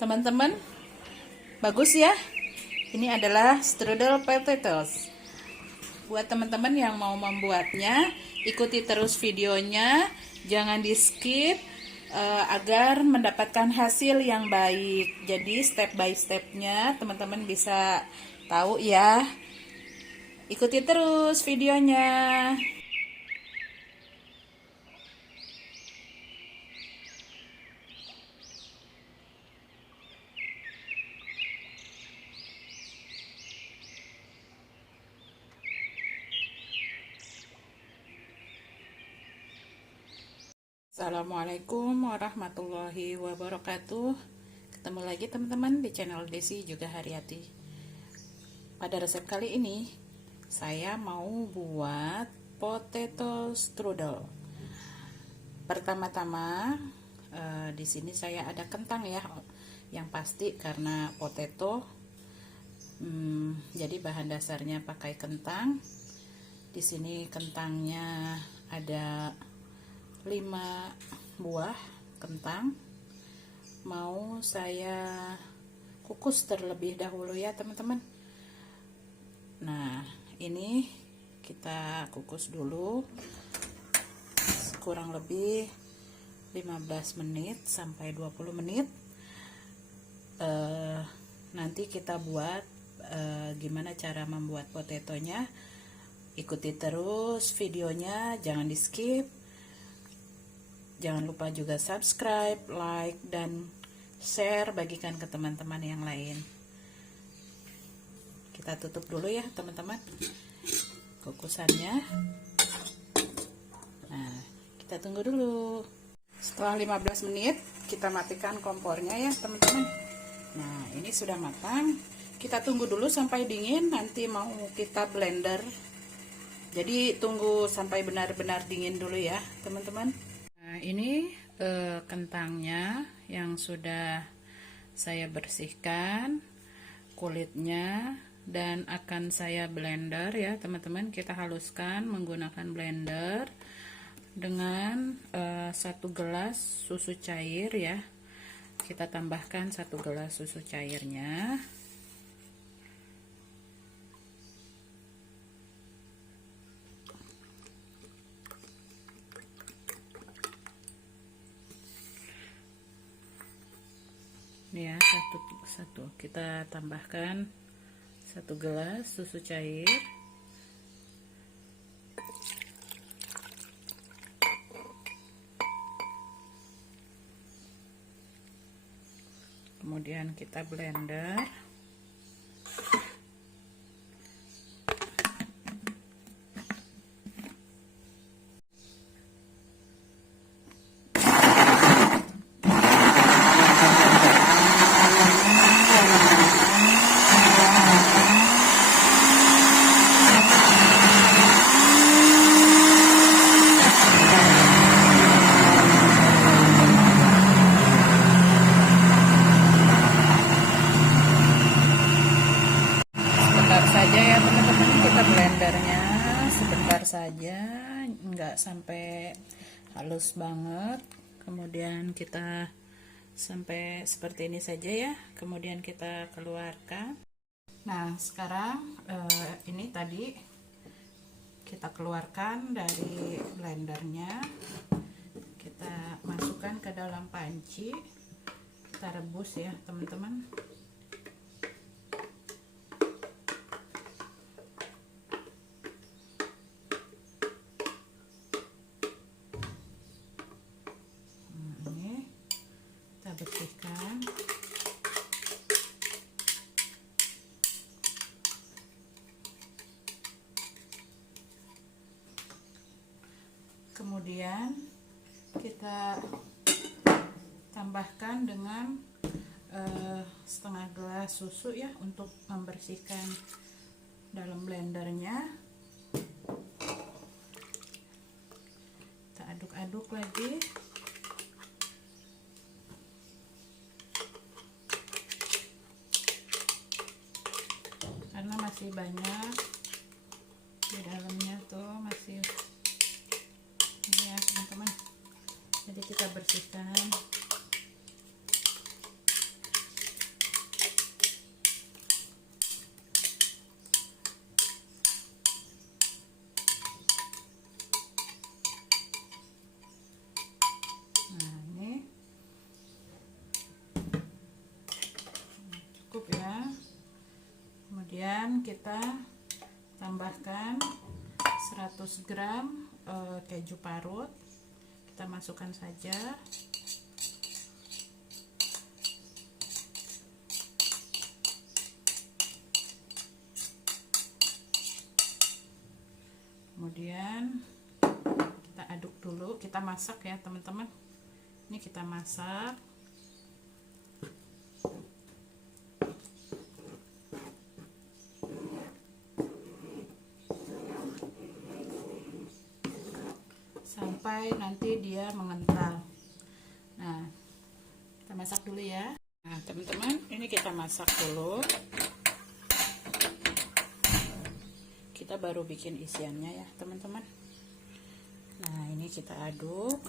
Teman-teman, bagus ya. Ini adalah strudel potatoes. Buat teman-teman yang mau membuatnya, ikuti terus videonya, jangan di skip agar mendapatkan hasil yang baik. Jadi step by stepnya teman-teman bisa tahu ya. Ikuti terus videonya. Assalamualaikum warahmatullahi wabarakatuh. Ketemu lagi teman-teman di channel Desi juga Haryati. Pada resep kali ini saya mau buat potato strudel. Pertama-tama di sini saya ada kentang ya, yang pasti karena potato. Jadi bahan dasarnya pakai kentang. Di sini kentangnya ada 5 buah kentang. Mau saya kukus terlebih dahulu ya teman-teman. Nah, ini kita kukus dulu kurang lebih 15 menit sampai 20 menit. Nanti kita buat gimana cara membuat potatonya. Ikuti terus videonya, jangan di skip. Jangan lupa juga subscribe, like, dan share, bagikan ke teman-teman yang lain. Kita tutup dulu ya teman-teman kukusannya. Nah, kita tunggu dulu. Setelah 15 menit kita matikan kompornya ya teman-teman. Nah, ini sudah matang. Kita tunggu dulu sampai dingin, nanti mau kita blender. Jadi tunggu sampai benar-benar dingin dulu ya teman-teman. Nah, ini kentangnya yang sudah saya bersihkan kulitnya dan akan saya blender ya teman-teman. Kita haluskan menggunakan blender dengan 1 gelas susu cair ya. Kita tambahkan 1 gelas susu cairnya. Ya, satu kita tambahkan 1 gelas susu cair. Kemudian kita blender. Saja ya teman-teman, kita blendernya sebentar saja, nggak sampai halus banget. Kemudian kita sampai seperti ini saja ya, kemudian kita keluarkan. Nah, sekarang ini tadi kita keluarkan dari blendernya, kita masukkan ke dalam panci, kita rebus ya teman-teman. Bersihkan. Kemudian kita tambahkan dengan setengah gelas susu ya untuk membersihkan dalam blendernya. Kita aduk-aduk lagi. Karena masih banyak di dalamnya tuh, masih ya teman-teman. Jadi kita bersihkan. Kemudian kita tambahkan 100 gram keju parut, kita masukkan saja. Kemudian kita aduk dulu, kita masak ya teman-teman. Ini kita masak. Sampai nanti dia mengental. Nah, kita masak dulu ya. Nah, teman-teman, ini kita masak dulu. Kita baru bikin isiannya ya, teman-teman. Nah, ini kita aduk.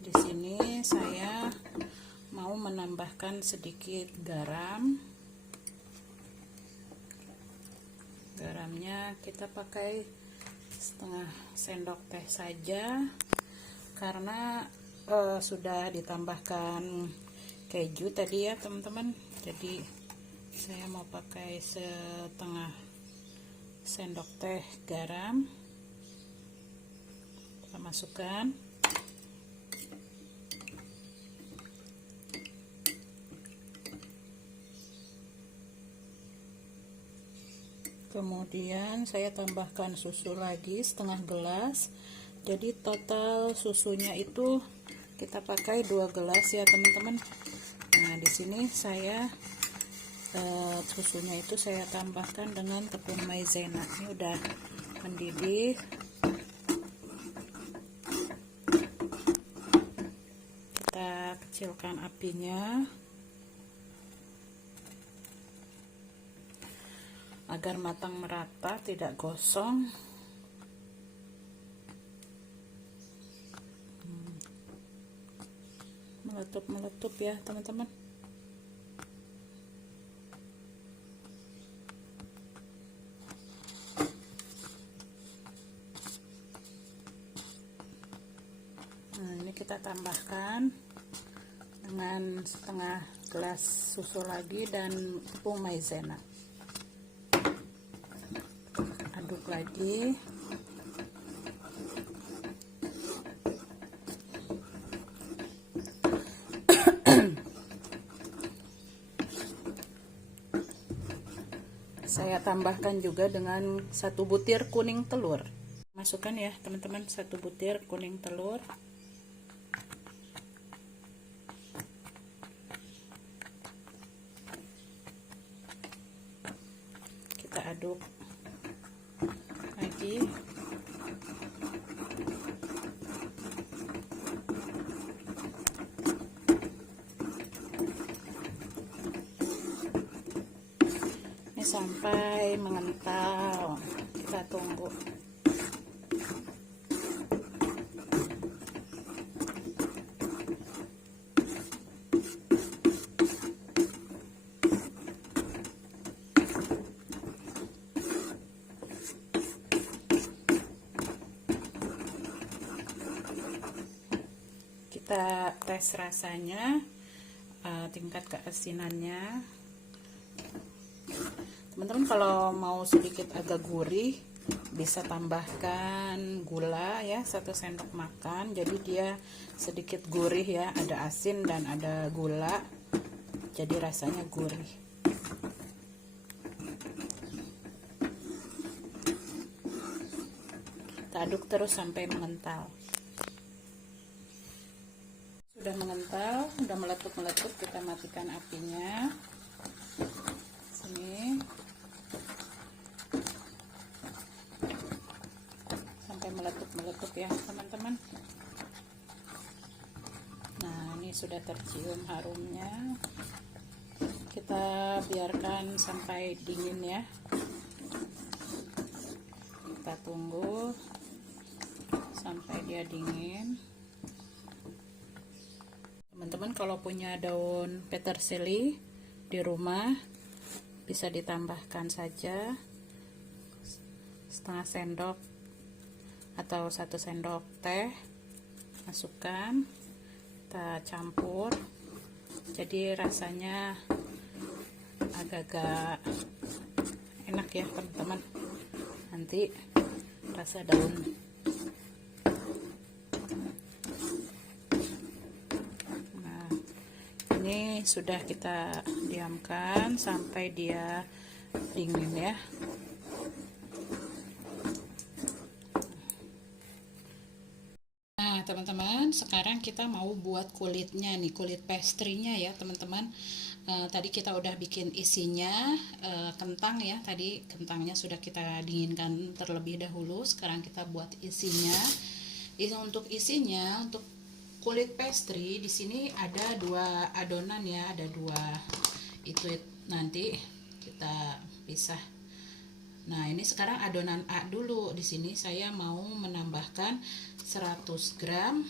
Di sini saya mau menambahkan sedikit garam. Garamnya kita pakai setengah sendok teh saja, karena sudah ditambahkan keju tadi ya teman-teman. Jadi saya mau pakai setengah sendok teh garam. Kita masukkan. Kemudian saya tambahkan susu lagi setengah gelas. Jadi total susunya itu kita pakai 2 gelas ya teman-teman. Nah, di sini saya susunya itu saya tambahkan dengan tepung maizena. Ini udah mendidih. Kita kecilkan apinya agar matang merata, tidak gosong. Meletup-meletup ya teman-teman. Nah, ini kita tambahkan dengan setengah gelas susu lagi dan tepung maizena. Aduk lagi. Saya tambahkan juga dengan 1 butir kuning telur. Masukkan ya teman-teman, 1 butir kuning telur. Kita aduk lagi. Ini sampai mengental. Kita tunggu. Kita tes rasanya, tingkat keasinannya. Teman-teman kalau mau sedikit agak gurih bisa tambahkan gula ya, 1 sendok makan. Jadi dia sedikit gurih ya, ada asin dan ada gula. Jadi rasanya gurih. Kita aduk terus sampai mengental. Sudah mengental, sudah meletup-meletup, kita matikan apinya. Sini. Sampai meletup-meletup ya, teman-teman. Nah, ini sudah tercium harumnya. Kita biarkan sampai dingin ya. Kita tunggu sampai dia dingin. Teman-teman kalau punya daun peterseli di rumah bisa ditambahkan saja setengah sendok atau 1 sendok teh. Masukkan, kita campur. Jadi rasanya agak-agak enak ya teman-teman, nanti rasa daun. Nah, ini sudah kita diamkan sampai dia dingin ya. Nah teman-teman, sekarang kita mau buat kulitnya nih, kulit pastry-nya ya teman-teman. Tadi kita udah bikin isinya, kentang ya, tadi kentangnya sudah kita dinginkan terlebih dahulu. Sekarang kita buat isinya. Untuk isinya, untuk kulit pastry di sini ada 2 adonan ya, ada 2. Itu nanti kita pisah. Nah, ini sekarang adonan A dulu. Di sini saya mau menambahkan 100 gram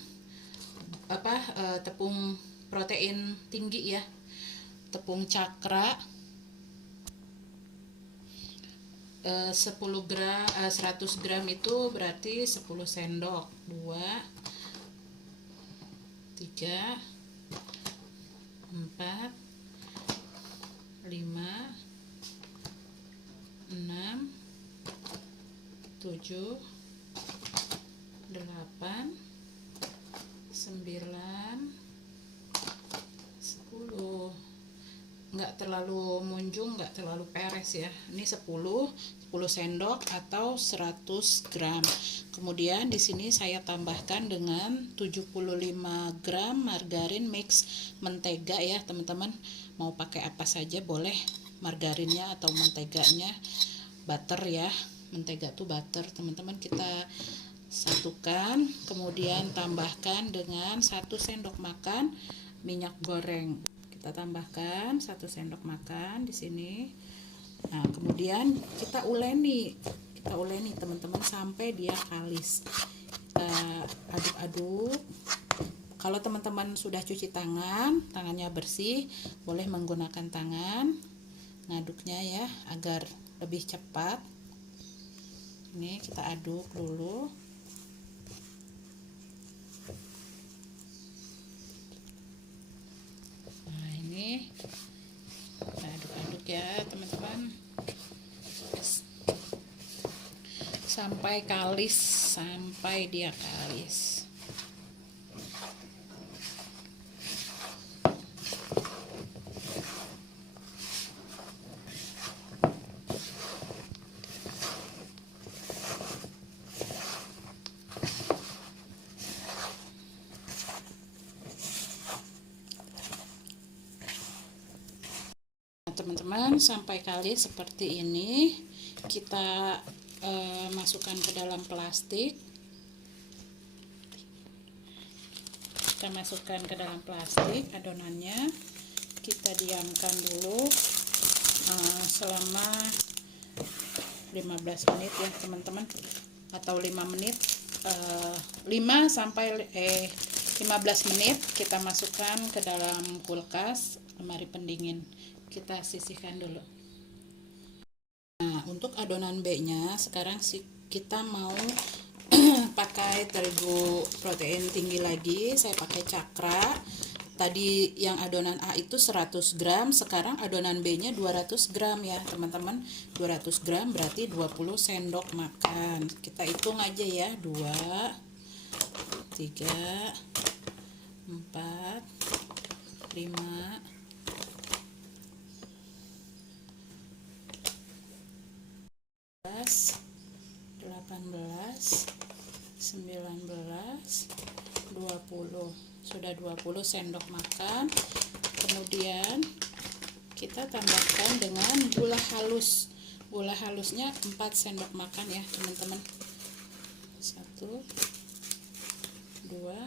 tepung protein tinggi ya, tepung cakra, 10 gram, 100 gram itu berarti 10 sendok, 2, 3, 4, 5, 6, 7, 8, 9, 10. Nggak terlalu munjung, nggak terlalu peres ya. Ini 10 sendok atau 100 gram. Kemudian di sini saya tambahkan dengan 75 gram margarin mix mentega ya teman-teman. Mau pakai apa saja boleh, margarinnya atau menteganya, butter ya. Mentega tuh butter teman-teman. Kita satukan, kemudian tambahkan dengan 1 sendok makan minyak goreng. Kita tambahkan 1 sendok makan di sini. Nah, kemudian kita uleni teman-teman sampai dia kalis. Kita aduk-aduk. Kalau teman-teman sudah cuci tangan, tangannya bersih, boleh menggunakan tangan ngaduknya ya agar lebih cepat. Ini kita aduk dulu. Aduk-aduk ya teman-teman sampai kalis, sampai dia kalis. Teman-teman, sampai kali seperti ini kita masukkan ke dalam plastik. Kita masukkan ke dalam plastik adonannya. Kita diamkan dulu selama 15 menit ya teman-teman, atau 5 menit, 5 sampai 15 menit. Kita masukkan ke dalam kulkas, lemari pendingin. Kita sisihkan dulu. Nah, untuk adonan B-nya sekarang kita mau pakai terigu protein tinggi lagi. Saya pakai cakra. Tadi yang adonan A itu 100 gram, sekarang adonan B-nya 200 gram ya teman-teman. 200 gram berarti 20 sendok makan. Kita hitung aja ya, 2, 3, 4, 5, 18, 19, 20. Sudah 20 sendok makan. Kemudian kita tambahkan dengan gula halus. Gula halusnya 4 sendok makan ya teman-teman. 1, 2,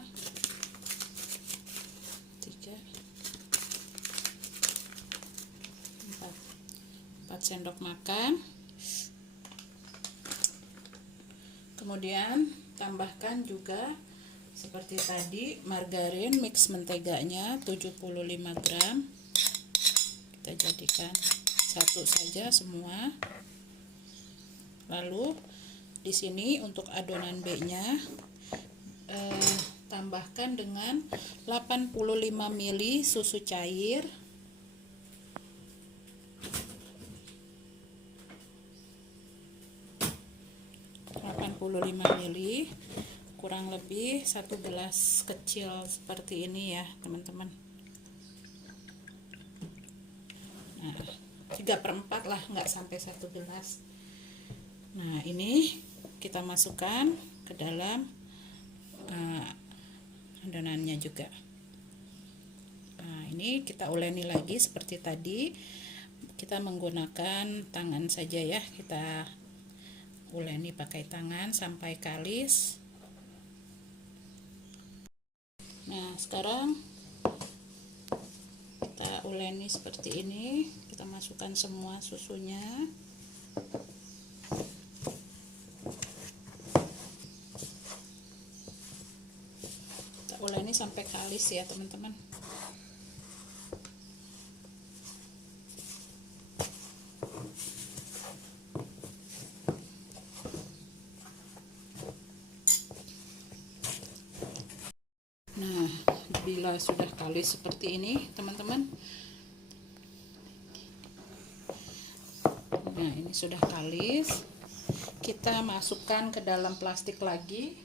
3, 4 sendok makan. Kemudian tambahkan juga seperti tadi margarin mix menteganya 75 gram. Kita jadikan satu saja semua. Lalu di sini untuk adonan B-nya tambahkan dengan 85 ml susu cair. ml, kurang lebih 1 gelas kecil seperti ini ya teman-teman. Nah, 3/4 lah, nggak sampai 1 gelas. Nah, ini kita masukkan ke dalam adonannya juga. Nah, ini kita uleni lagi seperti tadi. Kita menggunakan tangan saja ya, kita uleni pakai tangan sampai kalis. Nah, sekarang kita uleni seperti ini, kita masukkan semua susunya. Kita uleni sampai kalis ya teman-teman. Nah, bila sudah kalis seperti ini teman-teman, nah ini sudah kalis, kita masukkan ke dalam plastik lagi.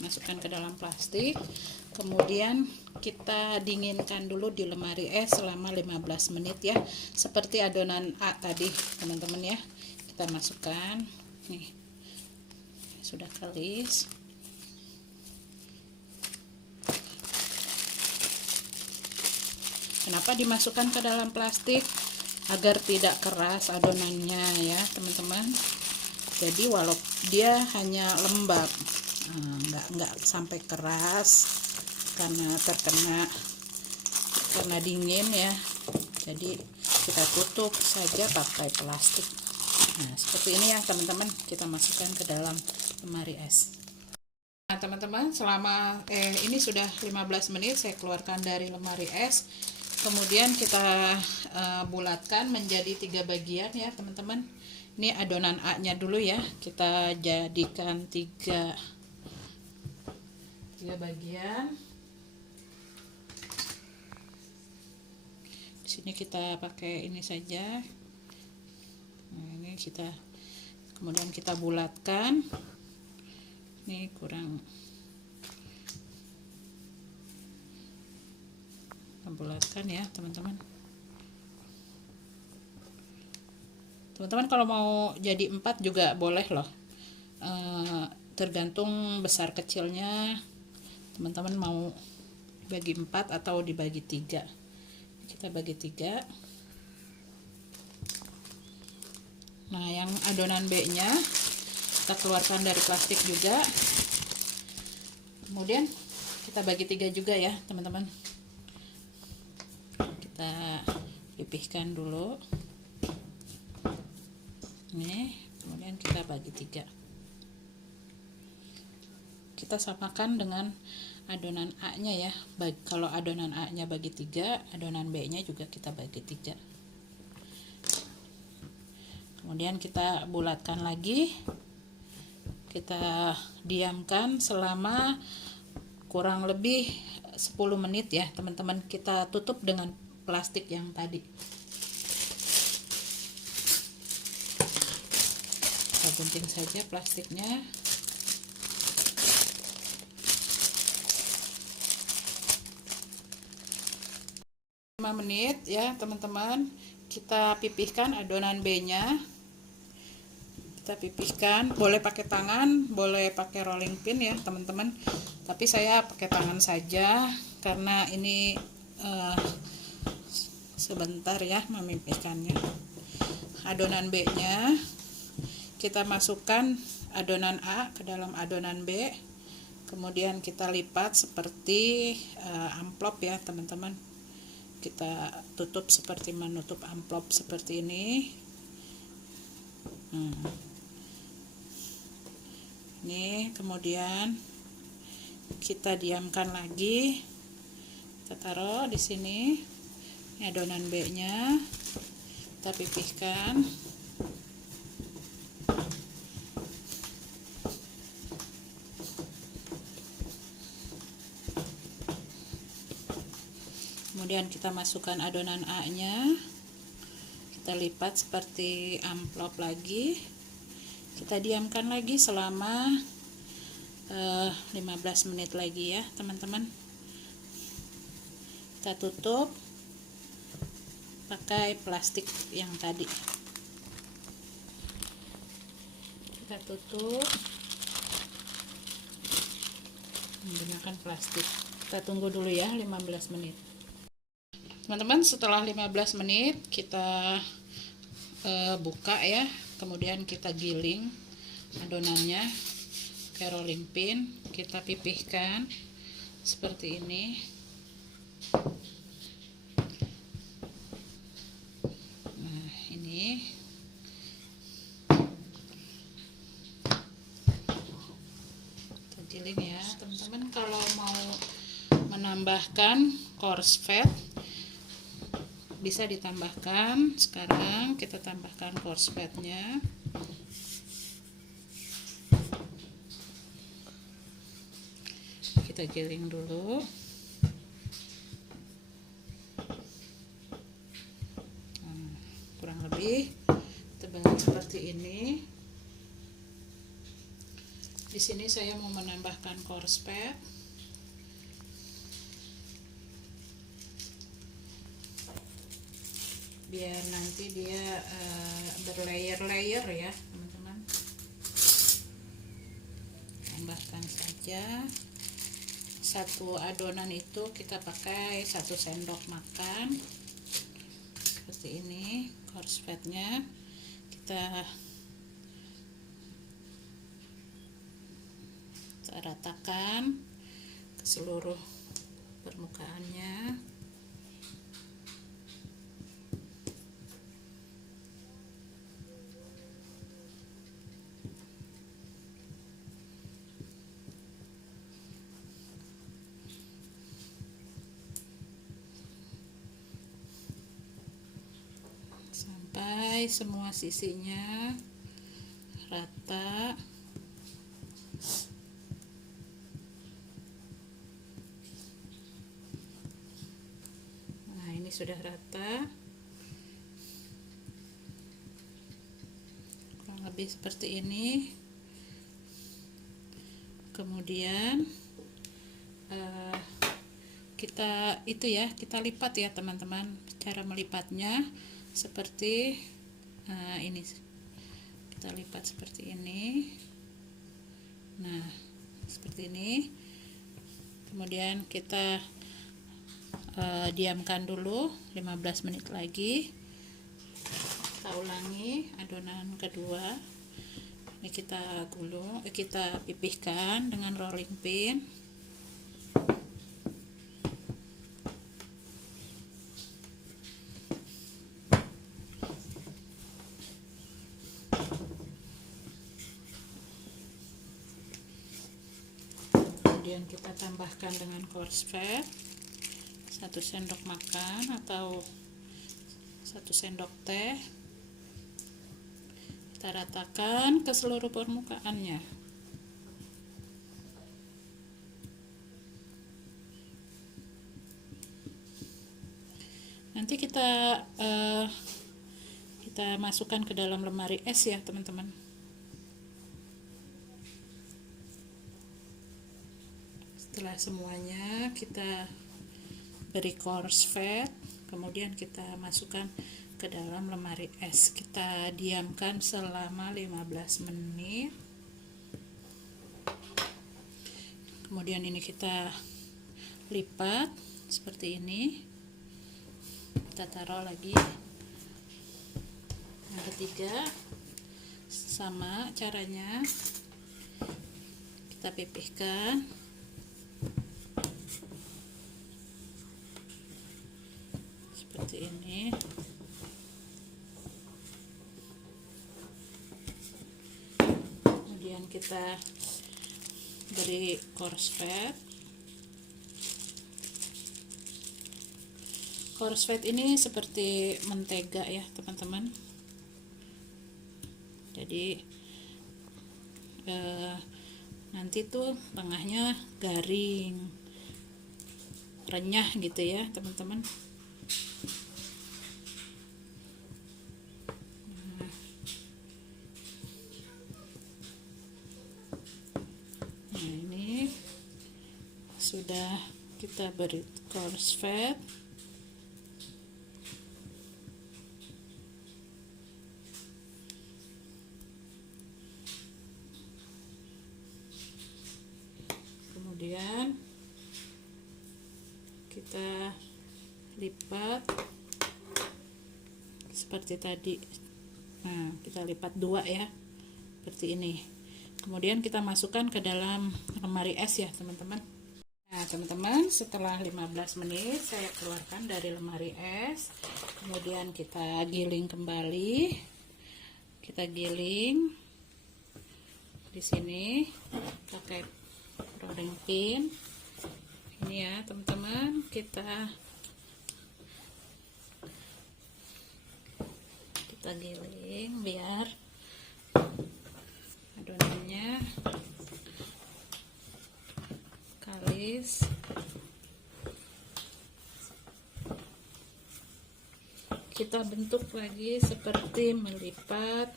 Masukkan ke dalam plastik, kemudian kita dinginkan dulu di lemari es selama 15 menit ya, seperti adonan A tadi teman-teman ya. Kita masukkan, nih sudah kalis. Kenapa dimasukkan ke dalam plastik? Agar tidak keras adonannya ya teman-teman. Jadi walau dia hanya lembab, nggak sampai keras karena karena dingin ya. Jadi kita tutup saja pakai plastik. Nah, seperti ini ya teman-teman, kita masukkan ke dalam lemari es. Nah teman-teman, selama ini sudah 15 menit saya keluarkan dari lemari es. Kemudian kita bulatkan menjadi 3 bagian ya teman-teman. Ini adonan A nya dulu ya, kita jadikan 3 bagian. Di sini kita pakai ini saja. Nah, ini kemudian kita bulatkan. Ini kurang bulatkan ya teman-teman. Teman-teman kalau mau jadi 4 juga boleh loh, tergantung besar kecilnya teman-teman mau bagi 4 atau dibagi 3. Kita bagi 3. Nah, yang adonan B nya kita keluarkan dari plastik juga, kemudian kita bagi 3 juga ya teman-teman. Kita pipihkan dulu ini, kemudian kita bagi 3. Kita samakan dengan adonan A nya ya. Kalau adonan A nya bagi 3, adonan B nya juga kita bagi 3. Kemudian kita bulatkan lagi, kita diamkan selama kurang lebih 10 menit ya teman-teman. Kita tutup dengan plastik yang tadi. Kita gunting saja plastiknya. Menit ya teman-teman, kita pipihkan adonan B nya. Kita pipihkan, boleh pakai tangan, boleh pakai rolling pin ya teman-teman, tapi saya pakai tangan saja karena ini sebentar ya memipihkannya. Adonan B nya kita masukkan adonan A ke dalam adonan B, kemudian kita lipat seperti amplop ya teman-teman. Kita tutup seperti menutup amplop seperti ini. Ini kemudian kita diamkan lagi, kita taruh di sini. Ini adonan B nya kita pipihkan. Kemudian kita masukkan adonan A nya, kita lipat seperti amplop lagi, kita diamkan lagi selama 15 menit lagi ya teman-teman. Kita tutup pakai plastik yang tadi, kita tutup menggunakan plastik. Kita tunggu dulu ya 15 menit teman-teman. Setelah 15 menit kita buka ya, kemudian kita giling adonannya ke rolling pin, kita pipihkan seperti ini. Nah ini kita giling ya teman-teman. Kalau mau menambahkan coarse fat bisa ditambahkan. Sekarang kita tambahkan coarse fatnya. Kita giling dulu. Kurang lebih tebal seperti ini. Di sini saya mau menambahkan coarse fat. Biar nanti dia berlayer-layer ya teman-teman. Tambahkan saja. Satu adonan itu kita pakai 1 sendok makan seperti ini. Coarse fatnya kita ratakan ke seluruh permukaannya. Sampai semua sisinya rata. Nah ini sudah rata, kurang lebih seperti ini. Kemudian kita kita lipat ya teman-teman. Cara melipatnya seperti ini, kita lipat seperti ini. Nah seperti ini. Kemudian kita diamkan dulu 15 menit lagi. Kita ulangi adonan kedua. Ini kita gulung, kita pipihkan dengan rolling pin. Kemudian kita tambahkan dengan coarse fat 1 sendok makan atau 1 sendok teh. Kita ratakan ke seluruh permukaannya. Nanti kita masukkan ke dalam lemari es ya teman-teman. Setelah semuanya kita beri coarse fat, kemudian kita masukkan ke dalam lemari es. Kita diamkan selama 15 menit. Kemudian ini kita lipat seperti ini. Kita taruh lagi. Yang ketiga sama caranya, kita pipihkan. Seperti ini. Kemudian kita beri coarse fat. Coarse fat ini seperti mentega ya teman-teman. Jadi nanti tuh tengahnya garing, renyah gitu ya teman-teman. Nah ini sudah kita beri coarse fat. Kemudian kita lipat seperti tadi. Nah, kita lipat 2 ya, seperti ini. Kemudian kita masukkan ke dalam lemari es ya teman-teman. Nah teman-teman, setelah 15 menit saya keluarkan dari lemari es. Kemudian kita giling kembali. Kita giling di sini pakai rolling pin. Ini ya teman-teman, kita giling biar adonannya kalis. Kita bentuk lagi seperti melipat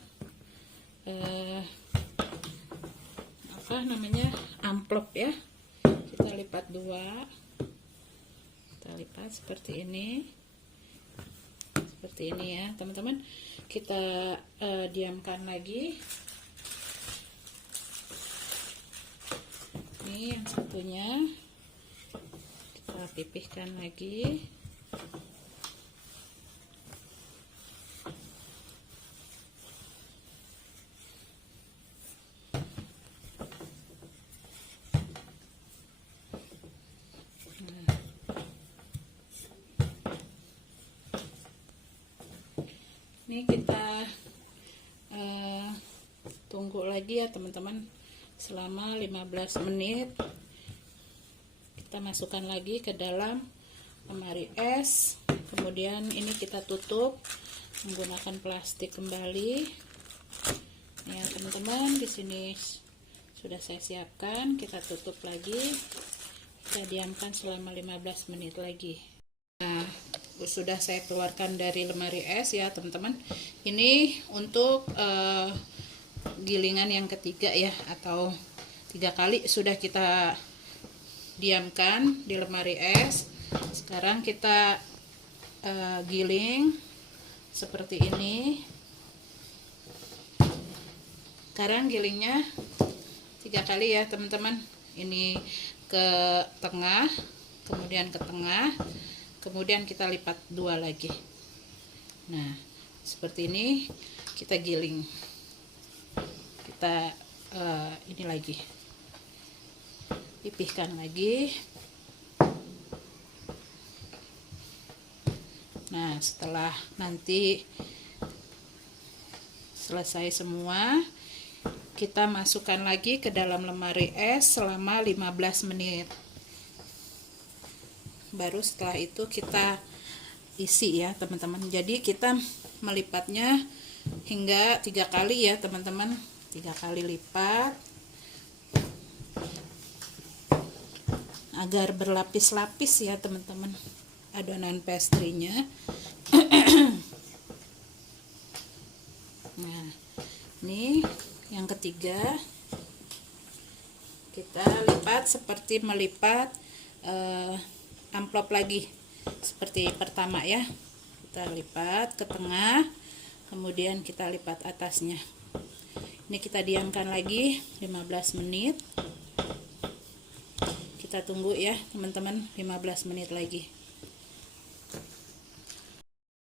amplop ya. Kita lipat 2, kita lipat seperti ini ya teman-teman. Kita diamkan lagi. Ini yang satunya kita pipihkan lagi. Ini kita tunggu lagi ya teman-teman selama 15 menit. Kita masukkan lagi ke dalam lemari es. Kemudian ini kita tutup menggunakan plastik kembali. Ya teman-teman, di sini sudah saya siapkan. Kita tutup lagi. Kita diamkan selama 15 menit lagi. Nah, sudah saya keluarkan dari lemari es ya teman-teman. Ini untuk gilingan yang ketiga ya, atau 3 kali sudah kita diamkan di lemari es. Sekarang kita giling seperti ini. Sekarang gilingnya 3 kali ya teman-teman. Ini ke tengah, kemudian ke tengah, kemudian kita lipat 2 lagi. Nah seperti ini kita giling. Kita ini lagi pipihkan lagi. Nah setelah nanti selesai semua, kita masukkan lagi ke dalam lemari es selama 15 menit. Baru setelah itu kita isi ya teman-teman. Jadi kita melipatnya hingga 3 kali ya teman-teman, 3 kali lipat agar berlapis-lapis ya teman-teman adonan pastry-nya. Nah ini yang ketiga, kita lipat seperti melipat amplop lagi seperti pertama ya. Kita lipat ke tengah, kemudian kita lipat atasnya. Ini kita diamkan lagi 15 menit. Kita tunggu ya teman-teman 15 menit lagi.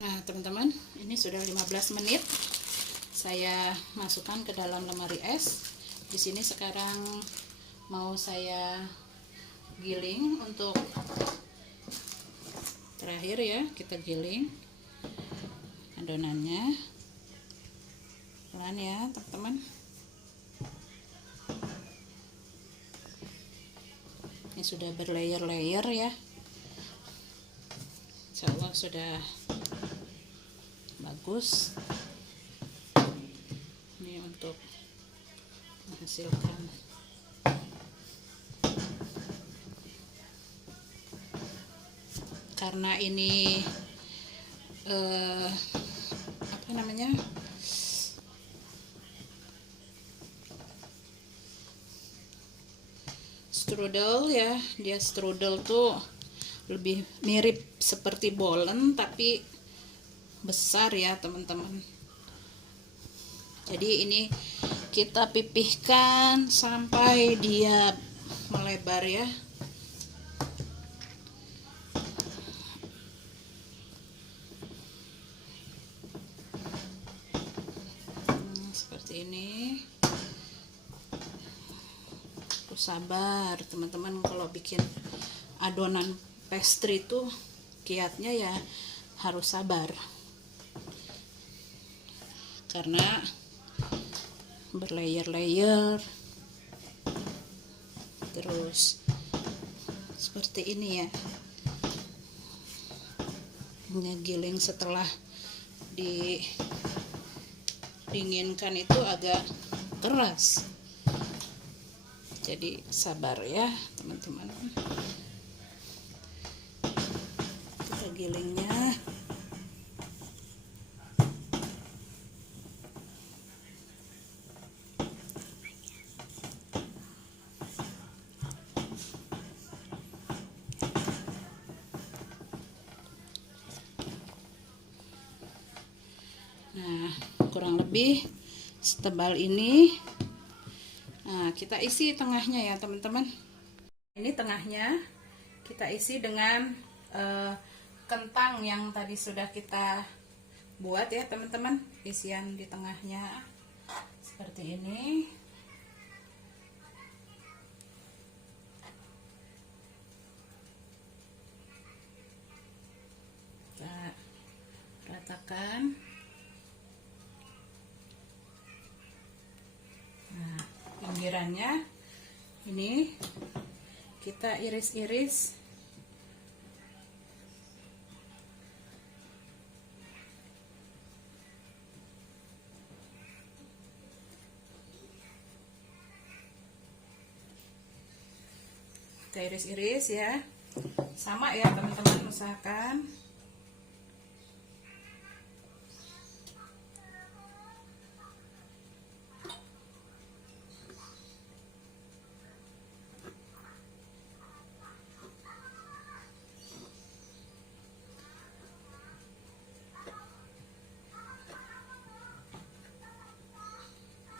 Nah teman-teman, ini sudah 15 menit saya masukkan ke dalam lemari es. Di sini sekarang mau saya giling untuk terakhir ya. Kita giling adonannya pelan ya teman-teman. Ini sudah berlayer-layer ya. Insya Allah sudah bagus. Ini untuk menghasilkan karena ini apa namanya, strudel ya, dia strudel tuh lebih mirip seperti bolen tapi besar ya teman-teman. Jadi ini kita pipihkan sampai dia melebar ya. Seperti ini. Sabar teman-teman, kalau bikin adonan pastry itu kiatnya ya harus sabar, karena berlayer-layer terus seperti ini ya. Ngegiling setelah didinginkan itu agak keras, jadi sabar ya teman-teman. Kita gilingnya. Nah, kurang lebih setebal ini. Nah, kita isi tengahnya ya teman-teman. Ini tengahnya kita isi dengan kentang yang tadi sudah kita buat ya teman-teman. Isian di tengahnya seperti ini. Kita ratakan. Nah, pinggirannya ini kita iris-iris. Kita iris-iris ya. Sama ya teman-teman, usahakan.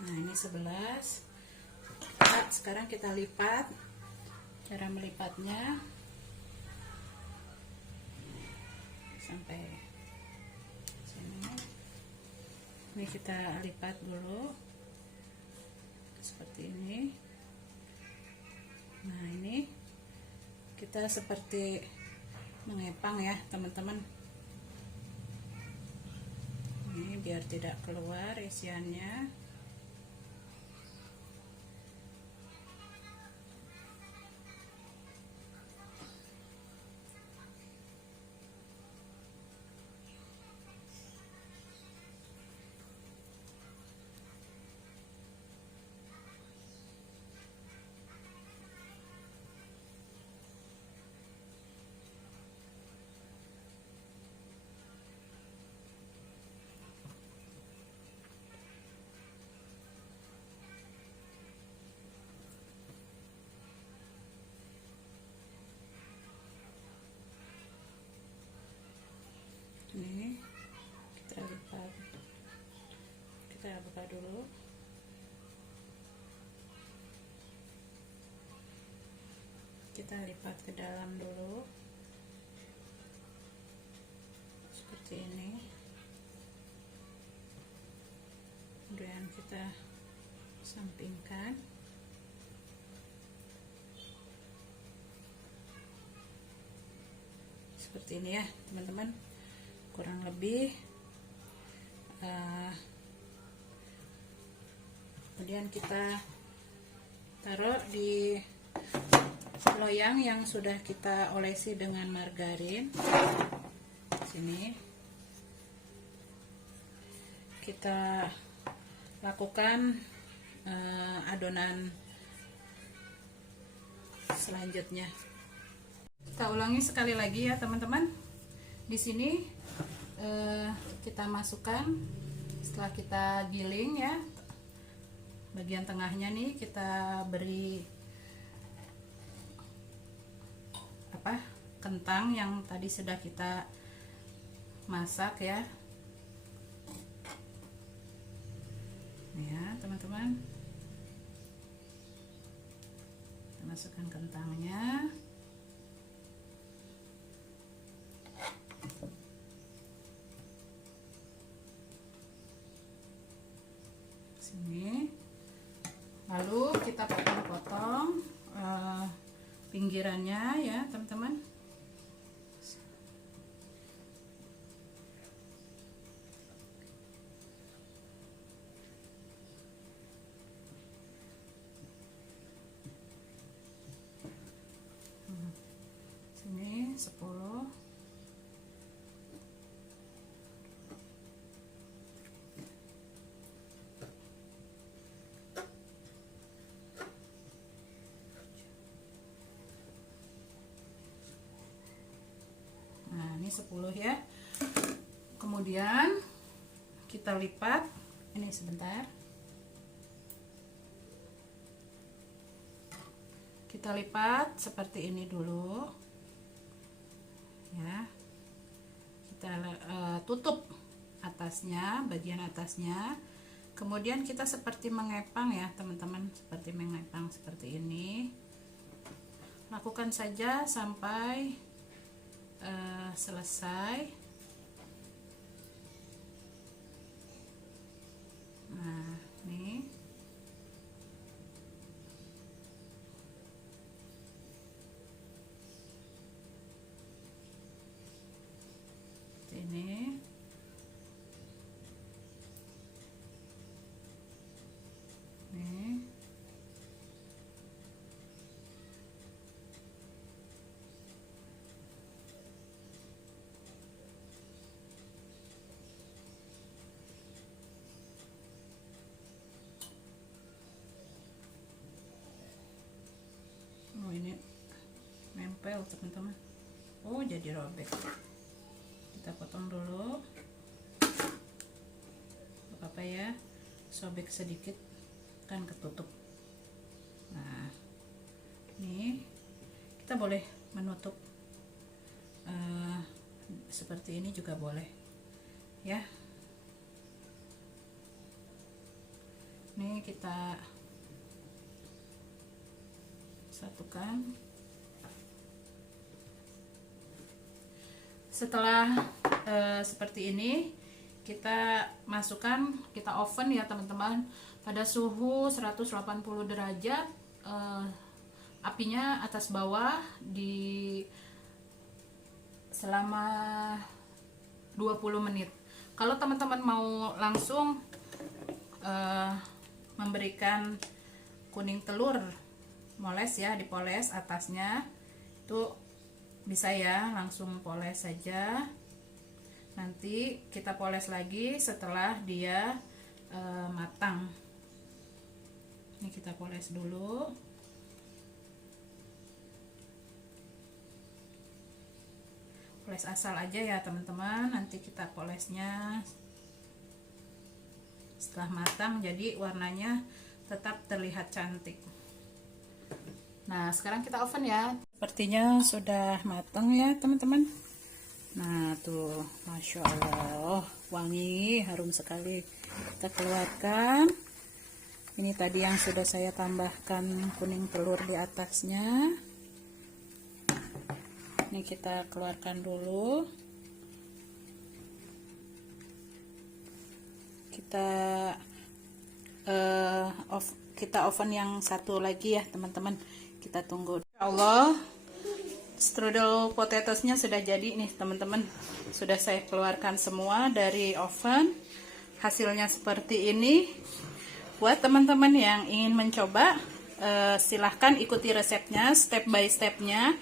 Nah, ini 11. Sekarang kita lipat. Cara melipatnya sampai sini. Ini kita lipat dulu seperti ini. Nah, ini kita seperti mengepang ya teman-teman. Ini biar tidak keluar isiannya. Ini kita lipat, kita buka dulu. Kita lipat ke dalam dulu seperti ini. Kemudian kita sampingkan. Seperti ini ya teman-teman, kurang lebih. Kemudian kita taruh di loyang yang sudah kita olesi dengan margarin. Sini kita lakukan adonan selanjutnya. Kita Kita ulangi sekali lagi ya teman-teman. Di sini kita masukkan, setelah kita giling ya, bagian tengahnya nih kita beri kentang yang tadi sudah kita masak ya. Ya teman-teman, kita masukkan kentangnya. Sini, lalu kita potong-potong pinggirannya ya teman-teman. Sini 10. Nah, ini 10 ya. Kemudian kita lipat. Ini sebentar. Kita lipat seperti ini dulu. Ya. Kita tutup atasnya, bagian atasnya. Kemudian kita seperti mengepang ya, teman-teman, seperti mengepang seperti ini. Lakukan saja sampai selesai. Nah, nih ini nih. Oh, ini nempel teman-teman. Oh, jadi robek. Kita potong dulu. Apa ya, sobek sedikit kan ketutup. Nah, ini kita boleh menutup seperti ini juga boleh ya. Ini kita satukan. Setelah seperti ini, kita masukkan, kita oven ya teman-teman, pada suhu 180 derajat, apinya atas bawah di selama 20 menit. Kalau teman-teman mau langsung memberikan kuning telur moles ya, dipoles atasnya, itu bisa ya, langsung poles saja. Nanti kita poles lagi setelah dia matang. Ini kita poles dulu. Poles asal aja ya teman-teman, nanti kita polesnya setelah matang, jadi warnanya tetap terlihat cantik. Nah, sekarang kita oven ya. Sepertinya sudah matang ya teman-teman. Nah tuh, Masya Allah, wangi, harum sekali. Kita keluarkan. Ini tadi yang sudah saya tambahkan kuning telur di atasnya. Ini kita keluarkan dulu. Kita oven yang satu lagi ya teman-teman. Kita tunggu. Ya Allah, strudel potatosnya sudah jadi nih teman-teman. Sudah saya keluarkan semua dari oven. Hasilnya seperti ini. Buat teman-teman yang ingin mencoba, silahkan ikuti resepnya step by stepnya.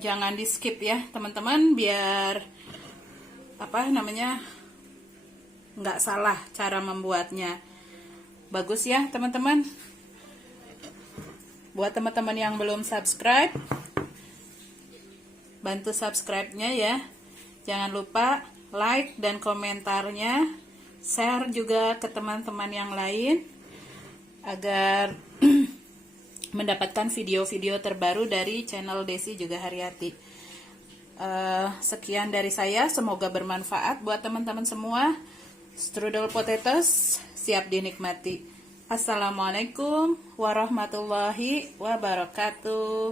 Jangan di skip ya teman-teman, biar nggak salah cara membuatnya. Bagus ya teman-teman. Buat teman-teman yang belum subscribe, bantu subscribe-nya ya. Jangan lupa like dan komentarnya, share juga ke teman-teman yang lain agar mendapatkan video-video terbaru dari channel Desi juga Haryati. Sekian dari saya, semoga bermanfaat buat teman-teman semua. Strudel potatoes siap dinikmati. Assalamualaikum warahmatullahi wabarakatuh.